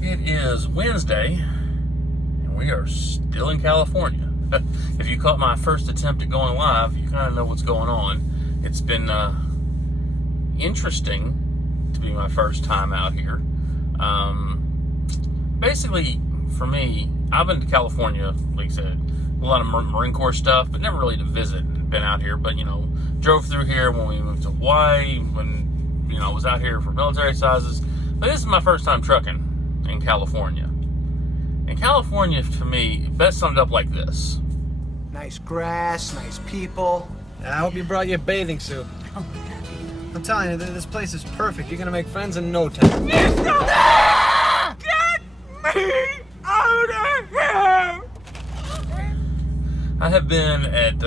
It is Wednesday, and we are still in California. If you caught my first attempt at going live, you kind of know what's going on. It's been interesting to be my first time out here. Basically, for me, I've been to California, like I said, a lot of Marine Corps stuff, but never really to visit. Been out here, but drove through here when we moved to Hawaii, when I was out here for military sizes. But this is my first time trucking in California. And California, to me, best summed up like this. Nice grass, nice people. I hope you brought your bathing suit. I'm telling you, this place is perfect. You're gonna make friends in no time. Get me out of here! I have been at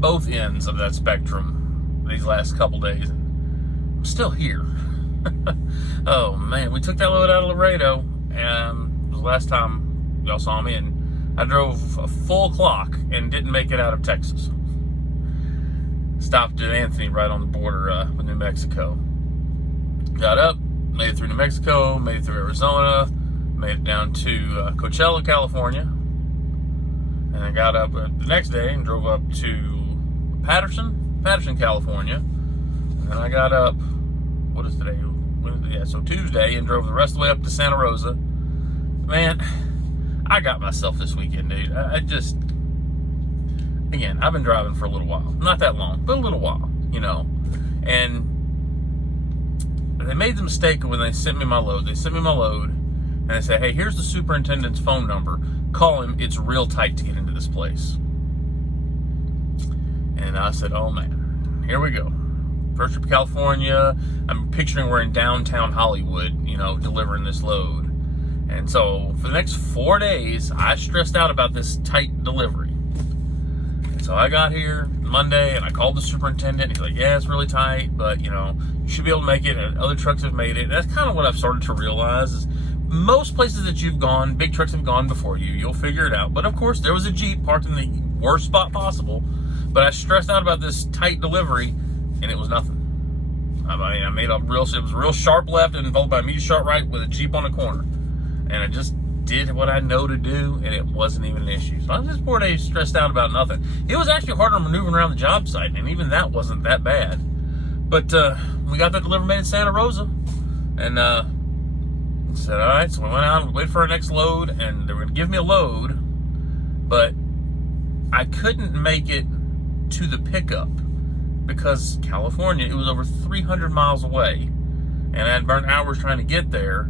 both ends of that spectrum these last couple days. I'm still here. Oh man, we took that load out of Laredo, and it was the last time y'all saw me, and I drove a full clock and didn't make it out of Texas. Stopped at Anthony right on the border with New Mexico. Got up, made it through New Mexico, made it through Arizona, made it down to Coachella, California, and I got up the next day and drove up to Patterson, California, and then I got up, what is today? So Tuesday, and drove the rest of the way up to Santa Rosa. Man, I got myself this weekend, dude. Again, I've been driving for a little while. Not that long, but a little while, And they made the mistake when they sent me my load. They sent me my load, and they said, hey, here's the superintendent's phone number. Call him. It's real tight to get into this place. And I said, oh, man, here we go. First trip to California. I'm picturing we're in downtown Hollywood, delivering this load. And so for the next 4 days, I stressed out about this tight delivery. And so I got here Monday, and I called the superintendent. He's like, yeah, it's really tight, but, you should be able to make it, and other trucks have made it. And that's kind of what I've started to realize is most places that you've gone, big trucks have gone before you. You'll figure it out. But, of course, there was a Jeep parked in the worst spot possible. But I stressed out about this tight delivery, and it was nothing. I made it was a real sharp left and followed by a medium sharp right with a Jeep on the corner. And I just did what I know to do, and it wasn't even an issue. So I was just 4 days stressed out about nothing. It was actually harder maneuvering around the job site, and even that wasn't that bad. But we got that delivery made in Santa Rosa, and said, all right, so we went out and waited for our next load, and they were going to give me a load, but I couldn't make it to the pickup because California, it was over 300 miles away, and I had burned hours trying to get there,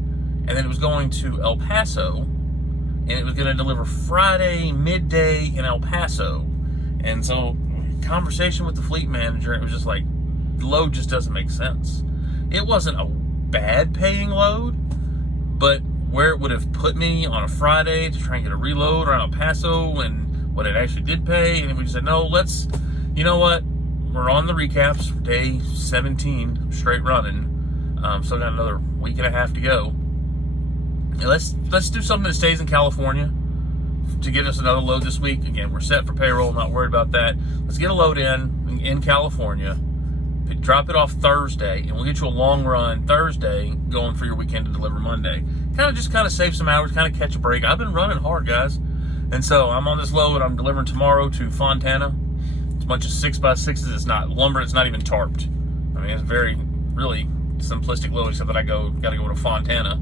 and then it was going to El Paso, and it was going to deliver Friday midday in El Paso. And so conversation with the fleet manager, it was just like, the load just doesn't make sense. It wasn't a bad paying load, but where it would have put me on a Friday to try and get a reload around El Paso and what it actually did pay, and we just said, no, you know what? We're on the recaps for day 17, straight running. Still got another week and a half to go. And let's do something that stays in California to get us another load this week. Again, we're set for payroll, not worried about that. Let's get a load in California, drop it off Thursday, and we'll get you a long run Thursday going for your weekend to deliver Monday. Kind of save some hours, kind of catch a break. I've been running hard, guys. And so I'm on this load. I'm delivering tomorrow to Fontana. It's a bunch of 6x6s. It's not lumber. It's not even tarped. I mean, it's very, really simplistic load, except that I got to go to Fontana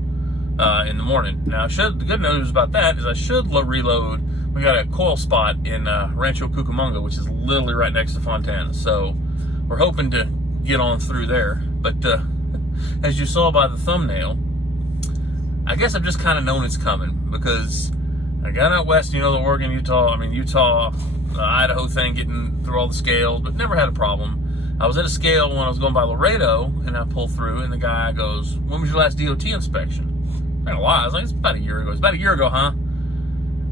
in the morning. Now, the good news about that is I should reload. We got a coil spot in Rancho Cucamonga, which is literally right next to Fontana. So we're hoping to get on through there. But as you saw by the thumbnail, I guess I've just kind of known it's coming because I got out west, the Oregon, Utah, the Idaho thing, getting through all the scales, but never had a problem. I was at a scale when I was going by Laredo, and I pulled through, and the guy goes, when was your last DOT inspection? I'm not gonna lie, I was like, it's about a year ago. It's about a year ago, huh?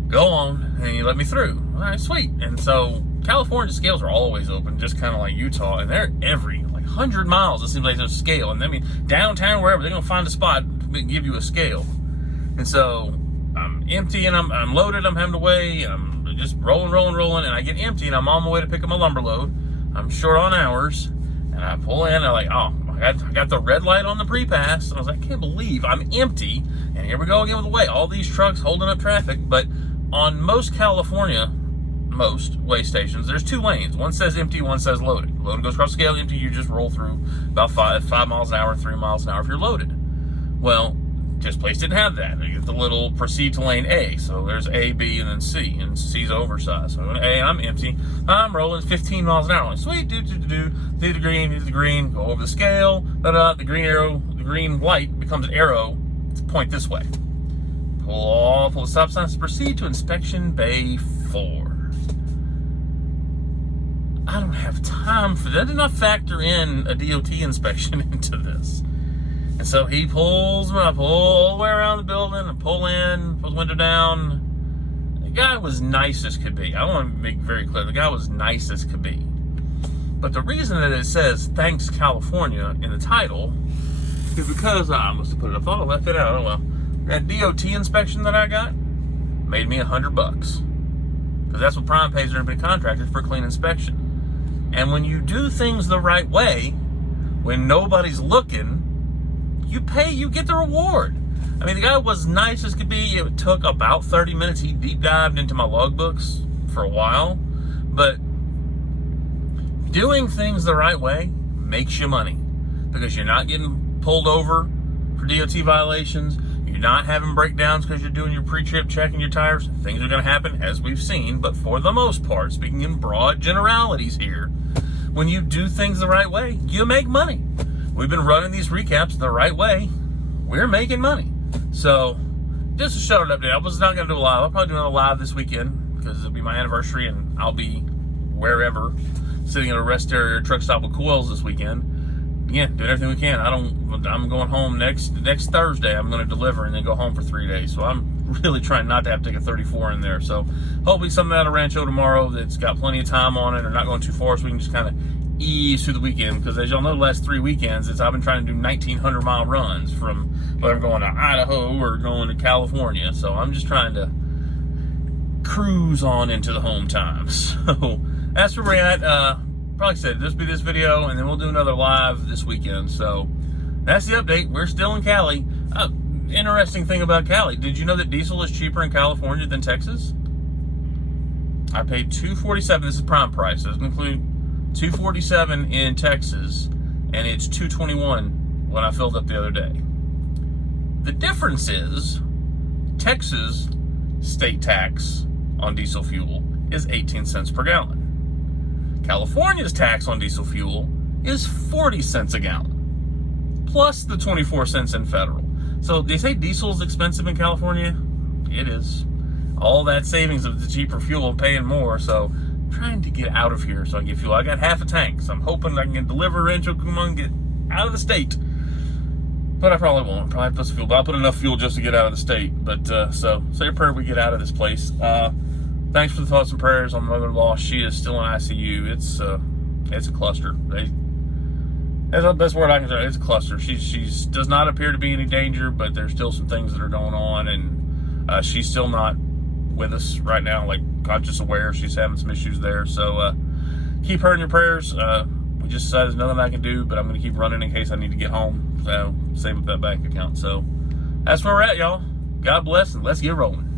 Go on, and he let me through. All right, sweet. And so California scales are always open, just kind of like Utah, and they're every 100 miles, it seems like there's a scale. And I mean, downtown, wherever, they're gonna find a spot to give you a scale. And so I'm empty, and I'm loaded, I'm having to weigh, I'm just rolling, and I get empty, and I'm on my way to pick up my lumber load. I'm short on hours, and I pull in, and I'm like, oh, I got the red light on the pre-pass, and I was like, I can't believe I'm empty, And here we go again with the way. All these trucks holding up traffic, but on most way stations, there's 2 lanes. One says empty, one says loaded. Loaded goes across the scale, empty, you just roll through about 5 miles an hour, 3 miles an hour if you're loaded. Well, this place didn't have that. You get the little proceed to lane A. So there's A, B, and then C. And C's oversized. So A, I'm empty. I'm rolling 15 miles an hour. I'm like, sweet, see the green, go over the scale, the green arrow, the green light becomes an arrow to point this way. Pull the stop signs, proceed to inspection bay 4. I don't have time for that. I did not factor in a DOT inspection into this. And so he pulls me up all the way around the building and pull in, pull the window down. The guy was nice as could be. I want to make very clear, the guy was nice as could be. But the reason that it says "Thanks California" in the title is because I must have put it up. I left it out. Oh well. That DOT inspection that I got made me $100, because that's what Prime pays their independent contractors for a clean inspection. And when you do things the right way, when nobody's looking, you pay, you get the reward. I mean, the guy was nice as could be. It took about 30 minutes. He deep dived into my logbooks for a while. But doing things the right way makes you money, because you're not getting pulled over for DOT violations. You're not having breakdowns because you're doing your pre-trip checking your tires. Things are going to happen, as we've seen. But for the most part, speaking in broad generalities here, when you do things the right way, you make money. We've been running these recaps the right way. We're making money. So, just a shout out update. I was not going to do a live. I'll probably do another live this weekend, because it'll be my anniversary and I'll be wherever, sitting at a rest area or truck stop with coils this weekend. Again, doing everything we can. I'm going home next Thursday. I'm going to deliver and then go home for 3 days. So I'm really trying not to have to take a 34 in there. So hopefully something out of Rancho tomorrow that's got plenty of time on it or not going too far, so we can just kind of ease through the weekend. Because as y'all know, the last 3 weekends, I've been trying to do 1,900 mile runs from whether I'm going to Idaho or going to California. So I'm just trying to cruise on into the home time. So that's where we're at. Probably said this will be this video, and then we'll do another live this weekend. So that's the update. We're still in Cali. Interesting thing about Cali, did you know that diesel is cheaper in California than Texas? I paid $247. This is prime price. Doesn't include $247 in Texas, and it's $221 when I filled up the other day. The difference is Texas state tax on diesel fuel is 18 cents per gallon. California's tax on diesel fuel is 40 cents a gallon, plus the 24 cents in federal. So they say diesel is expensive in California. It is. All that savings of the cheaper fuel and paying more. So I'm trying to get out of here so I can get fuel. I got half a tank, so I'm hoping I can deliver Rancho Cucamonga and get out of the state. But I probably won't. Probably put some fuel. But I'll put enough fuel just to get out of the state. But so say a prayer we get out of this place. Thanks for the thoughts and prayers on my mother-in-law. She is still in ICU. It's a cluster. That's the best word I can say. It's a cluster. She does not appear to be in any danger, but there's still some things that are going on, and she's still not with us right now, like conscious aware. She's having some issues there. So keep her in your prayers. We just decided there's nothing I can do, but I'm going to keep running in case I need to get home. So save up that bank account. So that's where we're at, y'all. God bless, and let's get rolling.